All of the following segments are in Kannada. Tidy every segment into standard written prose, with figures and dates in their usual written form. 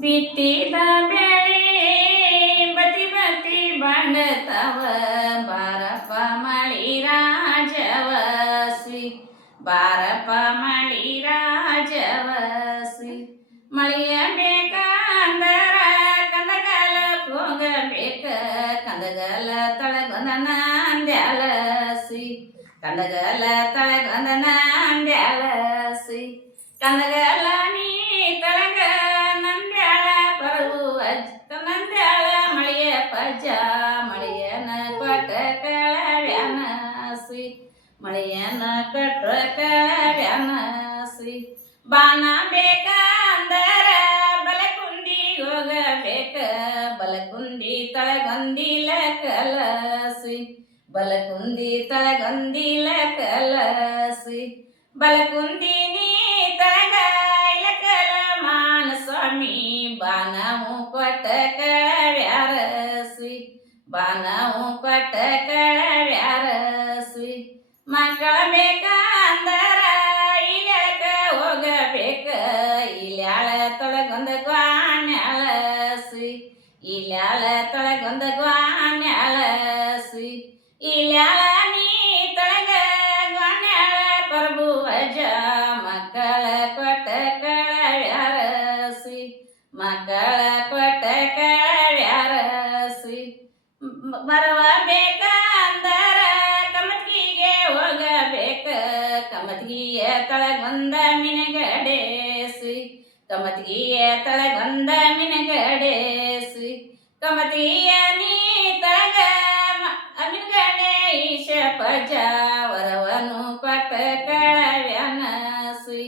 ಬಿತ್ತಿದ ಬೆಳೆ ಬತಿ ಬತಿ ಬಾಂಡತವ ಬಾರಪ್ಪ ಮಳಿ ರಾಜವಸಿ ಬಾರಪ್ಪ ಮಳಿ ರಾಜವಸಿ ಮಳೆಯ ಬೇಕಂದರ ಕಂದಗಲ ಹೋಗಬೇಕ ಕಂದಗಲ ತಳಗೊಂದ ನಂದ್ಯಾಲಸಿ ಕಂದಗಲ ತಳಗೊಂದ ನಂದ್ಯಾಲಸಿ ಕಂದಗಲ ನೀ ತಳಗ ನಂದ್ಯಾಳ ಬರುವ ನಂದ್ಯಾಳ ಮಳೆಯ ಪಜ ಮಳೆಯನ ಕೊಟ್ಟ ಕಳವ್ಯಾನಸಿ ಮಳೆಯನ ಕೊಟ್ಟ ಕಳವ್ಯಾನಸಿ ಬಾನ ಬೇಕಂದರ ಬಲಕುಂದಿ ಹೋಗಬೇಕ ಬಲಕುಂದಿ ತಳಗೊಂದಿಲ ಕಲಸಿ ಬಲಕುಂದಿ ತಳಗೊಂದಿಲ ಕಲಸಿ ಬಲಕುಂದಿ ನೀ ತಳಗ ಇಲಕಲ ಮಾನ ಸ್ವಾಮಿ ಬಾನವು ಕೊಟ್ಟ ಕಳವ್ಯಾರಸಿ ಬಾನವು ಕೊಟ್ಟ ಕಳವ್ಯಾರಸಿ ಮಕ್ಕಳ ಬೇಕಂದರ ಇಲ್ಯಾಳಕ ಹೋಗಬೇಕ ಇಲ್ಯಾಳ ತೊಳಗೊಂದ ಗ್ವಾನ್ಯಾಳಸಿ ಇಲ್ಯಾಳ ತೊಳಗೊಂದ ಗ್ವಾನ್ಯಾಳಸಿ ಇಲ್ಯಾಳ ನೀ ತೊಳಗ ಗ್ವಾನ್ಯಾಳ ಪ್ರಭುವಜ ಮಕ್ಕಳ ಕೊಟ್ಟ ಕಳವ್ಯಾರಸಿ ಮಕ್ಕಳ ಕೊಟ್ಟ ಕಳವ್ಯಾರಸಿ ಬರುವ ಬೇಕಂದರ ಕಮತ್ಗಿಗೆ ಹೋಗಬೇಕ ಕಮತ್ಗಿಯ ತಳಗೊಂದ ಮಿನಗಡೆಸಿ ಕಮತ್ಗಿಯ ತಳಗೊಂದ ಮಿನಗಡೆಸಿ ಕಮತಿಯ ನೀ ತಳಗ ಮಿನಗಡೆ ಈಶ ಪಜ ವರವನು ಕೊಟ್ಟ ಕಳವ್ಯಾನಸಿ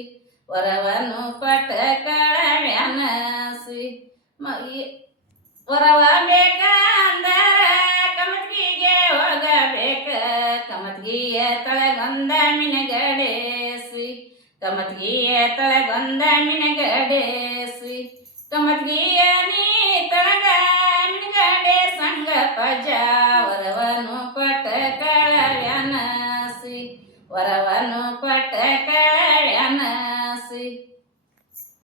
ವರವನು ಕೊಟ್ಟ ಕಳವ್ಯಾನಸಿ ವರವ ಬೇಕಂದರ ಕಮತ್ಗಿಗೆ ಹೋಗಬೇಕ ಕಮತ್ಗಿಯ ತಳಗೊಂದ ಮಿನಗಡೆಸಿ ಕಮತ್ಗಿಯ ತಳಗೊಂದ ಮಿನಗಡೆಸಿ ಕಮತ್ಗಿಯ ನೀ ತಳಗ ಮಿನಗಡೆ ಸಂಗ ಪಜ ವರವನು ಕೊಟ್ಟ ಕಳವ್ಯಾನಸಿ ವರವ